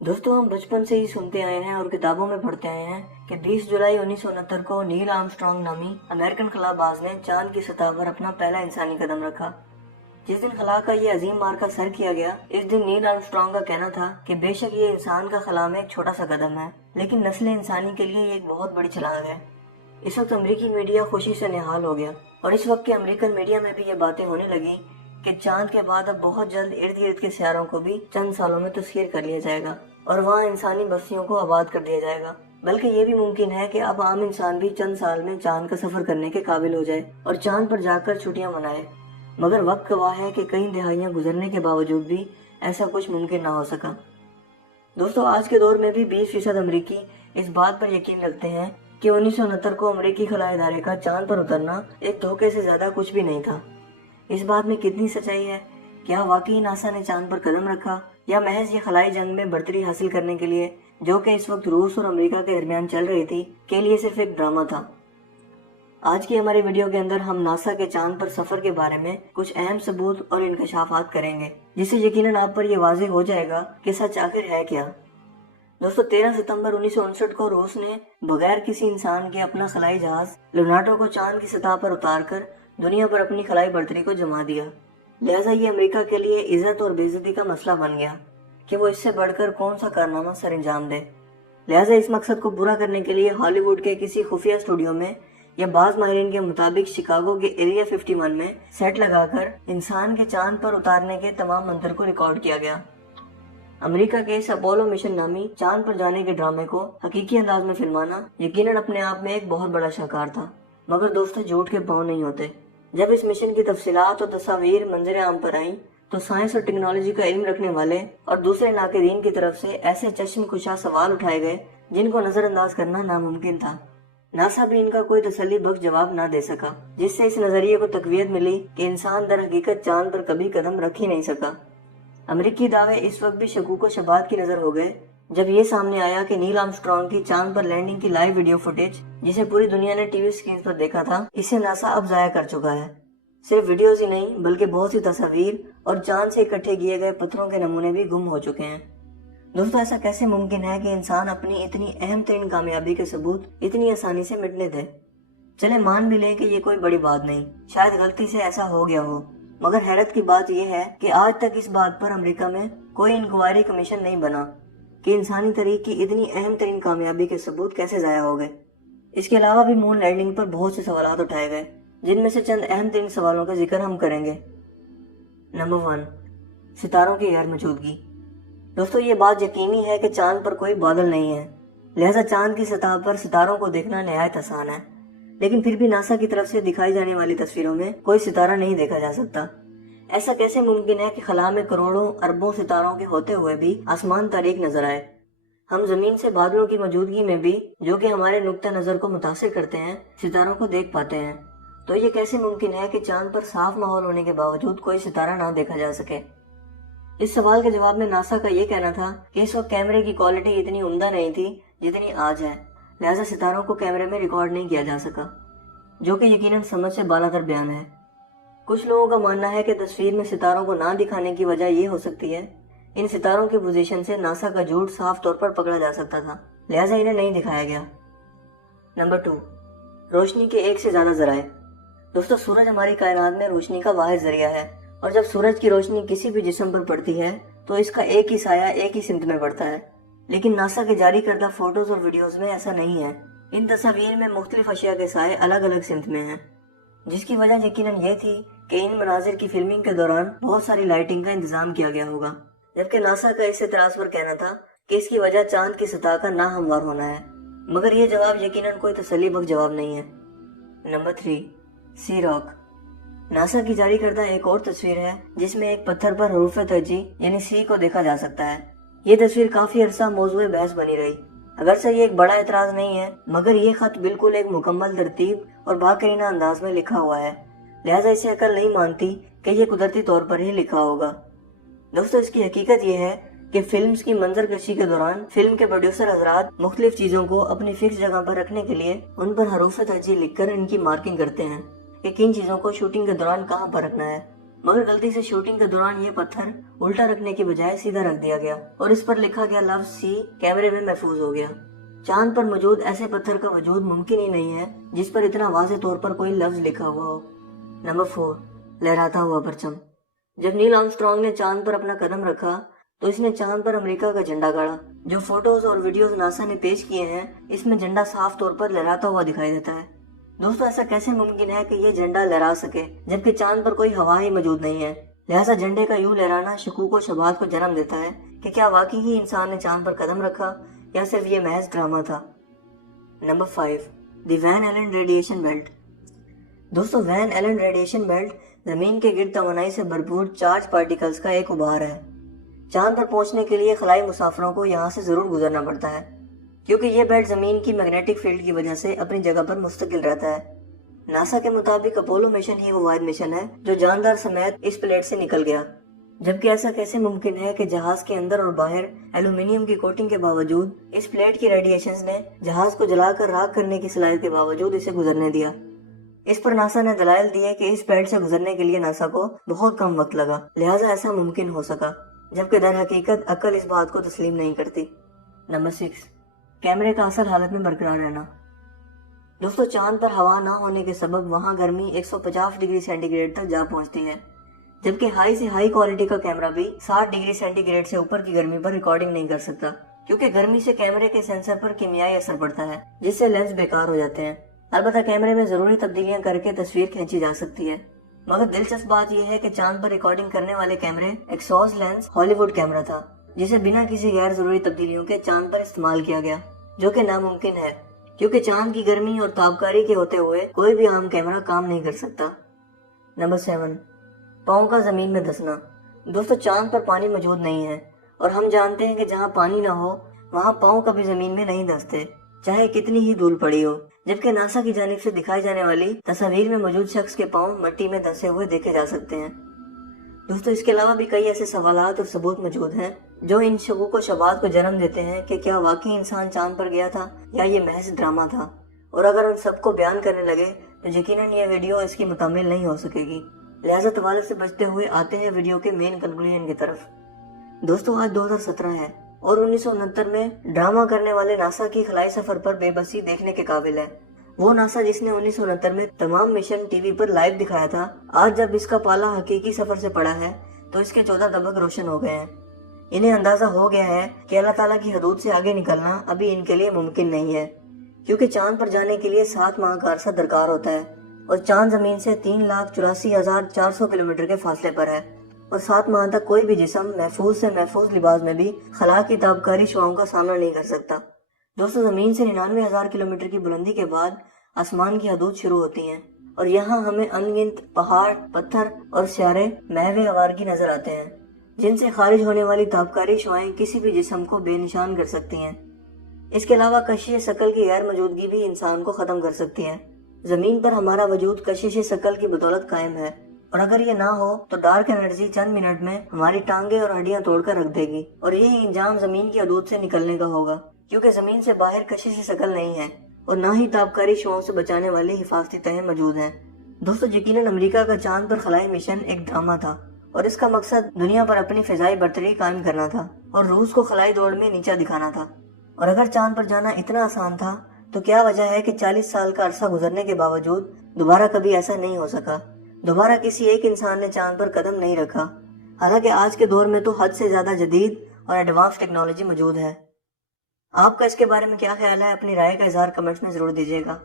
दोस्तों, हम बचपन से ही सुनते आए हैं और किताबों में पढ़ते आए हैं कि 20 जुलाई 1969 को नील आर्मस्ट्रांग नामी अमेरिकन खलाबाज ने चांद की सतह पर अपना पहला इंसानी कदम रखा। जिस दिन खला का ये अजीम मार्का सर किया गया, इस दिन नील आर्मस्ट्रांग का कहना था कि बेशक ये इंसान का खला में एक छोटा सा कदम है, लेकिन नस्ल इंसानी के लिए ये एक बहुत बड़ी छलांग है। इस वक्त अमेरिकी मीडिया खुशी से निहाल हो गया और इस वक्त के अमेरिकन मीडिया में भी ये बातें होने लगी कि चांद के बाद अब बहुत जल्द इर्द गिर्द के सियारों को भी चंद सालों में तस्खीर कर लिया जाएगा और वहाँ इंसानी बस्तियों को आबाद कर दिया जाएगा। बल्कि ये भी मुमकिन है कि अब आम इंसान भी चंद साल में चांद का सफर करने के काबिल हो जाए और चांद पर जाकर छुट्टियां मनाए। मगर वक्त गवाह है कि कई दिहाइयां गुजरने के बावजूद भी ऐसा कुछ मुमकिन ना हो सका। दोस्तों, आज के दौर में भी 20% अमरीकी इस बात पर यकीन रखते हैं कि 1969 को अमरीकी खला इदारे का चांद पर उतरना एक धोखे से ज्यादा कुछ भी नहीं था। इस बात में कितनी सच्चाई है? क्या वाकई नासा ने चांद पर कदम रखा, या महज ये खलाई जंग में बढ़तरी हासिल करने के लिए, जो कि इस वक्त रूस और अमेरिका के दरमियान चल रही थी, के लिए सिर्फ एक ड्रामा था? आज की हमारी वीडियो के अंदर हम नासा के चांद पर सफर के बारे में कुछ अहम सबूत और इंकशाफात करेंगे, जिससे यकीनन आप पर यह वाज़ेह हो जाएगा कि सच आखिर है क्या। दोस्तों, 13 सितंबर 1969 को रूस ने बगैर किसी इंसान के अपना खलाई जहाज लियोनार्डो को चांद की सतह पर उतारकर दुनिया पर अपनी खलाई बढ़तरी को जमा दिया। लिहाजा ये अमेरिका के लिए इज्जत और बेइज्जती का मसला बन गया कि वो इससे बढ़कर कौन सा कारनामा सर अंजाम दे। लिहाजा इस मकसद को पूरा करने के लिए हॉलीवुड के किसी खुफिया स्टूडियो में या बाज माहिरीन के मुताबिक शिकागो के एरिया 51 में सेट लगाकर इंसान के चांद पर उतारने के तमाम मंजर को रिकॉर्ड किया गया। अमेरिका के इस अपोलो मिशन नामी चांद पर जाने के ड्रामे को हकीकी अंदाज में फिल्माना यकीनन अपने आप में एक बहुत बड़ा शाहकार था। मगर दोस्तों, झूठ के पांव नहीं होते। जब इस मिशन की तफसीलात और तस्वीर मंजर आम पर आई तो साइंस और टेक्नोलॉजी का इल्म रखने वाले और दूसरे नाक़िदीन की तरफ से ऐसे चश्मकुशा सवाल उठाए गए जिनको नजरअंदाज करना नामुमकिन था। नासा भी इनका कोई तसल्ली बख्श जवाब ना दे सका, जिससे इस नजरिए को तकवीत मिली कि इंसान दर हकीकत चांद पर कभी कदम रख ही नहीं सका। अमेरिकी दावे इस वक्त भी शकूक व शबात की नजर हो गए जब ये सामने आया कि नील आर्मस्ट्रांग की चांद पर लैंडिंग की लाइव वीडियो फुटेज, जिसे पूरी दुनिया ने टीवी स्क्रीन पर देखा था, इसे नासा अब जाया कर चुका है। सिर्फ वीडियोज ही नहीं बल्कि बहुत सी तस्वीर और चांद से इकट्ठे किए गए पत्थरों के नमूने भी गुम हो चुके हैं। दोस्तों, ऐसा कैसे मुमकिन है कि इंसान अपनी इतनी अहम तरीन कामयाबी के सबूत इतनी आसानी से मिटने दे? चले मान भी लें कि ये कोई बड़ी बात नहीं, शायद गलती से ऐसा हो गया हो, मगर हैरत की बात यह है कि आज तक इस बात पर अमेरिका में कोई इंक्वायरी कमीशन नहीं बना कि इंसानी तरीक की इतनी अहम तरीन कामयाबी के सबूत कैसे जाया हो गए। इसके अलावा भी मून लैंडिंग पर बहुत से सवाल उठाए गए, जिनमें से चंद अहम तरीन सवालों का जिक्र हम करेंगे। नंबर 1, सितारों की गैर मौजूदगी। दोस्तों, ये बात यकीनी है कि चांद पर कोई बादल नहीं है, लिहाजा चांद की सतह पर सितारों को देखना निहायत आसान है। लेकिन फिर भी नासा की तरफ से दिखाई जाने वाली तस्वीरों में कोई सितारा नहीं देखा जा सकता। ऐसा कैसे मुमकिन है कि खला में करोड़ों अरबों सितारों के होते हुए भी आसमान तारीक नजर आए? हम जमीन से बादलों की मौजूदगी में भी, जो कि हमारे नुक्ता नजर को मुतासिर करते हैं, सितारों को देख पाते हैं। तो ये कैसे मुमकिन है कि चांद पर साफ माहौल होने के बावजूद कोई सितारा ना देखा जा सके? इस सवाल के जवाब में नासा का ये कहना था कि इस वक्त कैमरे की क्वालिटी इतनी उम्दा नहीं थी जितनी आज है, लिहाजा सितारों को कैमरे में रिकॉर्ड नहीं किया जा सका, जो कि यकीनन समझ से बालातर बयान है। कुछ लोगों का मानना है कि तस्वीर में सितारों को ना दिखाने की वजह ये हो सकती है, इन सितारों की पोजीशन से नासा का झूठ साफ तौर पर पकड़ा जा सकता था, लिहाजा इन्हें नहीं दिखाया गया। नंबर 2, रोशनी के एक से ज्यादा जराए। दोस्तों, सूरज हमारी कायनात में रोशनी का वाहिद जरिया है और जब सूरज की रोशनी किसी भी जिस्म पर पड़ती है तो इसका एक ही साया एक ही सिमत में पड़ता है। लेकिन नासा के जारी करदा फोटोज और वीडियोज में ऐसा नहीं है। इन तस्वीर में मुख्तलिफ अशिया के साए अलग अलग सिमत में हैं, जिसकी वजह यकीनन ये थी कि इन मनाजिर की फिल्मिंग के दौरान बहुत सारी लाइटिंग का इंतजाम किया गया होगा, जबकि नासा का इस एतराज पर कहना था कि इसकी वजह चांद की सतह का ना हमवार होना है। मगर यह जवाब यकीनन कोई तसल्ली बख्श जवाब नहीं है। नंबर 3, सी रॉक। नासा की जारी करदा एक और तस्वीर है जिसमें एक पत्थर पर हरूफ तर्जी यानी सी को देखा जा सकता है। ये तस्वीर काफी अरसा मौजूए बहस बनी रही। अगरचे ये एक बड़ा एतराज नहीं है, मगर ये खत बिल्कुल एक मुकम्मल तरतीब और बाकरीना अंदाज में लिखा हुआ है, लिहाजा इसे अकल नहीं मानती कि ये कुदरती तौर पर ही लिखा होगा। दोस्तों, इसकी हकीकत ये है कि फिल्म्स की मंजर कशी के दौरान फिल्म के प्रोड्यूसर हजरात मुख्तलिफ चीजों को अपनी फिक्स जगह पर रखने के लिए उन पर हरूफ तरजीह लिखकर इनकी मार्किंग करते हैं कि किन चीजों को शूटिंग के दौरान कहाँ पर रखना है। मगर गलती से शूटिंग के दौरान ये पत्थर उल्टा रखने की बजाय सीधा रख दिया गया और इस पर लिखा गया लफ्ज सी कैमरे में महफूज हो गया। चांद पर मौजूद ऐसे पत्थर का वजूद मुमकिन ही नहीं है जिस पर इतना वाज़ेह तौर पर कोई लफ्ज लिखा हुआ हो। नंबर 4, लहराता हुआ परचम। जब नील आर्मस्ट्रांग ने चांद पर अपना कदम रखा तो इसने चांद पर अमेरिका का झंडा गाड़ा। जो फोटोज और वीडियोस नासा ने पेश किए हैं, इसमें झंडा साफ तौर पर लहराता हुआ दिखाई देता है। दोस्तों, ऐसा कैसे मुमकिन है कि ये झंडा लहरा सके जबकि चांद पर कोई हवा ही मौजूद नहीं है। लिहाजा झंडे का यूं लहराना शकूक व शुबहात को जन्म देता है कि क्या वाकई ही इंसान ने चांद पर कदम रखा या सिर्फ ये महज ड्रामा था। Number 5, the Van Allen radiation belt. दोस्तों, वैन एलन रेडिएशन बेल्ट जमीन के गिर्द तवानाई से भरपूर चार्ज पार्टिकल्स का एक उभार है। चांद पर पहुंचने के लिए खलाई मुसाफिरों को यहाँ से जरूर गुजरना पड़ता है क्योंकि ये बेल्ट जमीन की मैग्नेटिक फील्ड की वजह से अपनी जगह पर मुस्तकिल रहता है। नासा के मुताबिक अपोलो मिशन ही वो वाहिद मिशन है जो जानदार समेत इस प्लेट से निकल गया। जबकि ऐसा कैसे मुमकिन है कि जहाज के अंदर और बाहर एल्यूमिनियम की कोटिंग के बावजूद इस प्लेट की रेडिएशंस ने जहाज को जलाकर राख करने की सलाहियत के बावजूद इसे गुजरने दिया। इस पर नासा ने दलाइल दिए कि इस बेल्ट से गुजरने के लिए नासा को बहुत कम वक्त लगा, लिहाजा ऐसा मुमकिन हो सका, जबकि दर हकीकत अक्ल इस बात को तस्लीम नहीं करती। नंबर 6, कैमरे का असल हालत में बरकरार रहना। दोस्तों, चांद पर हवा ना होने के सबब वहाँ गर्मी 150 डिग्री सेंटीग्रेड तक जा पहुँचती है, जबकि हाई से हाई क्वालिटी का कैमरा भी 60 डिग्री सेंटीग्रेड से ऊपर की गर्मी पर रिकॉर्डिंग नहीं कर सकता क्योंकि गर्मी से कैमरे के सेंसर पर कीमियाई असर पड़ता है जिससे लेंस बेकार हो जाते हैं। अलबत्ता कैमरे में जरूरी तब्दीलियां करके तस्वीर खींची जा सकती है, मगर दिलचस्प बात यह है कि चांद पर रिकॉर्डिंग करने वाले कैमरे एक्सॉस लेंस हॉलीवुड कैमरा था जिसे बिना किसी गैर जरूरी तब्दीलियों के चांद पर इस्तेमाल किया गया, जो कि नामुमकिन है क्योंकि चांद की गर्मी और तापकारी के होते हुए कोई भी आम कैमरा काम नहीं कर सकता। नंबर 7, पाँव का जमीन में धंसना। दोस्तों, चांद पर पानी मौजूद नहीं है और हम जानते हैं कि जहाँ पानी ना हो वहाँ पाँव कभी जमीन में नहीं धंसते, चाहे कितनी ही धूल पड़ी हो। जबकि नासा की जानिब से दिखाई जाने वाली तस्वीर में मौजूद शख्स के पाँव मिट्टी में धंसे हुए देखे जा सकते हैं। दोस्तों, इसके अलावा भी कई ऐसे सवालात और सबूत मौजूद हैं जो इन शकूक व शुबहात को जन्म देते हैं कि क्या वाकई इंसान चांद पर गया था या ये महज ड्रामा था। और अगर उन सबको बयान करने लगे तो यकीनन ये वीडियो इसकी मुकम्मल नहीं हो सकेगी। लिहाजा तवाल से बचते हुए आते हैं वीडियो के मेन कंक्लूजन की तरफ। दोस्तों, आज 2017 है और 1969 में ड्रामा करने वाले नासा की खलाई सफर पर बेबसी देखने के काबिल है। वो नासा जिसने 1969 में तमाम मिशन टीवी पर लाइव दिखाया था, आज जब इसका पाला हकीकी सफर से पड़ा है तो इसके 14 दबक रोशन हो गए हैं। इन्हें अंदाजा हो गया है कि अल्लाह ताला की हदूद से आगे निकलना अभी इनके लिए मुमकिन नहीं है क्योंकि चांद पर जाने के लिए 7 माह का अरसा दरकार होता है और चांद जमीन से 3,84,400 किलोमीटर के फासले पर है और 7 माह तक कोई भी जिस्म महफूज से महफूज लिबास में भी खला की ताबकारी शुआओं का सामना नहीं कर सकता। दोस्तों, जमीन से 99,000 किलोमीटर की बुलंदी के बाद आसमान की हदूद शुरू होती हैं और यहाँ हमें अनगिनत पहाड़, पत्थर और सियारे महवे आवारगी नजर आते हैं जिनसे खारिज होने वाली ताबकारी शुआएं किसी भी जिस्म को बेनिशान कर सकती हैं। इसके अलावा कशिश शकल की गैर मौजूदगी भी इंसान को खत्म कर सकती है। जमीन पर हमारा वजूद कशिश शकल की बदौलत कायम है और अगर ये ना हो तो डार्क एनर्जी चंद मिनट में हमारी टांगे और हड्डियां तोड़कर रख देगी और यही इंजाम जमीन की हदूद से निकलने का होगा क्योंकि जमीन से बाहर कशिश शकल नहीं है और ना ही ताबकारी शुआओं से बचाने वाले हिफाजती तह मौजूद हैं। दोस्तों, यकीनन अमेरिका का चांद पर खलाई मिशन एक ड्रामा था और इसका मकसद दुनिया पर अपनी फिजाई बरतरी कायम करना था और रूस को खलाई दौड़ में नीचा दिखाना था। और अगर चांद पर जाना इतना आसान था तो क्या वजह है कि 40 साल का अरसा गुजरने के बावजूद दोबारा कभी ऐसा नहीं हो सका, दोबारा किसी एक इंसान ने चांद पर कदम नहीं रखा। हालांकि आज के दौर में तो हद से ज्यादा जदीद और एडवांस टेक्नोलॉजी मौजूद है। आपका इसके बारे में क्या ख्याल है? अपनी राय का इजहार कमेंट्स में जरूर दीजिएगा।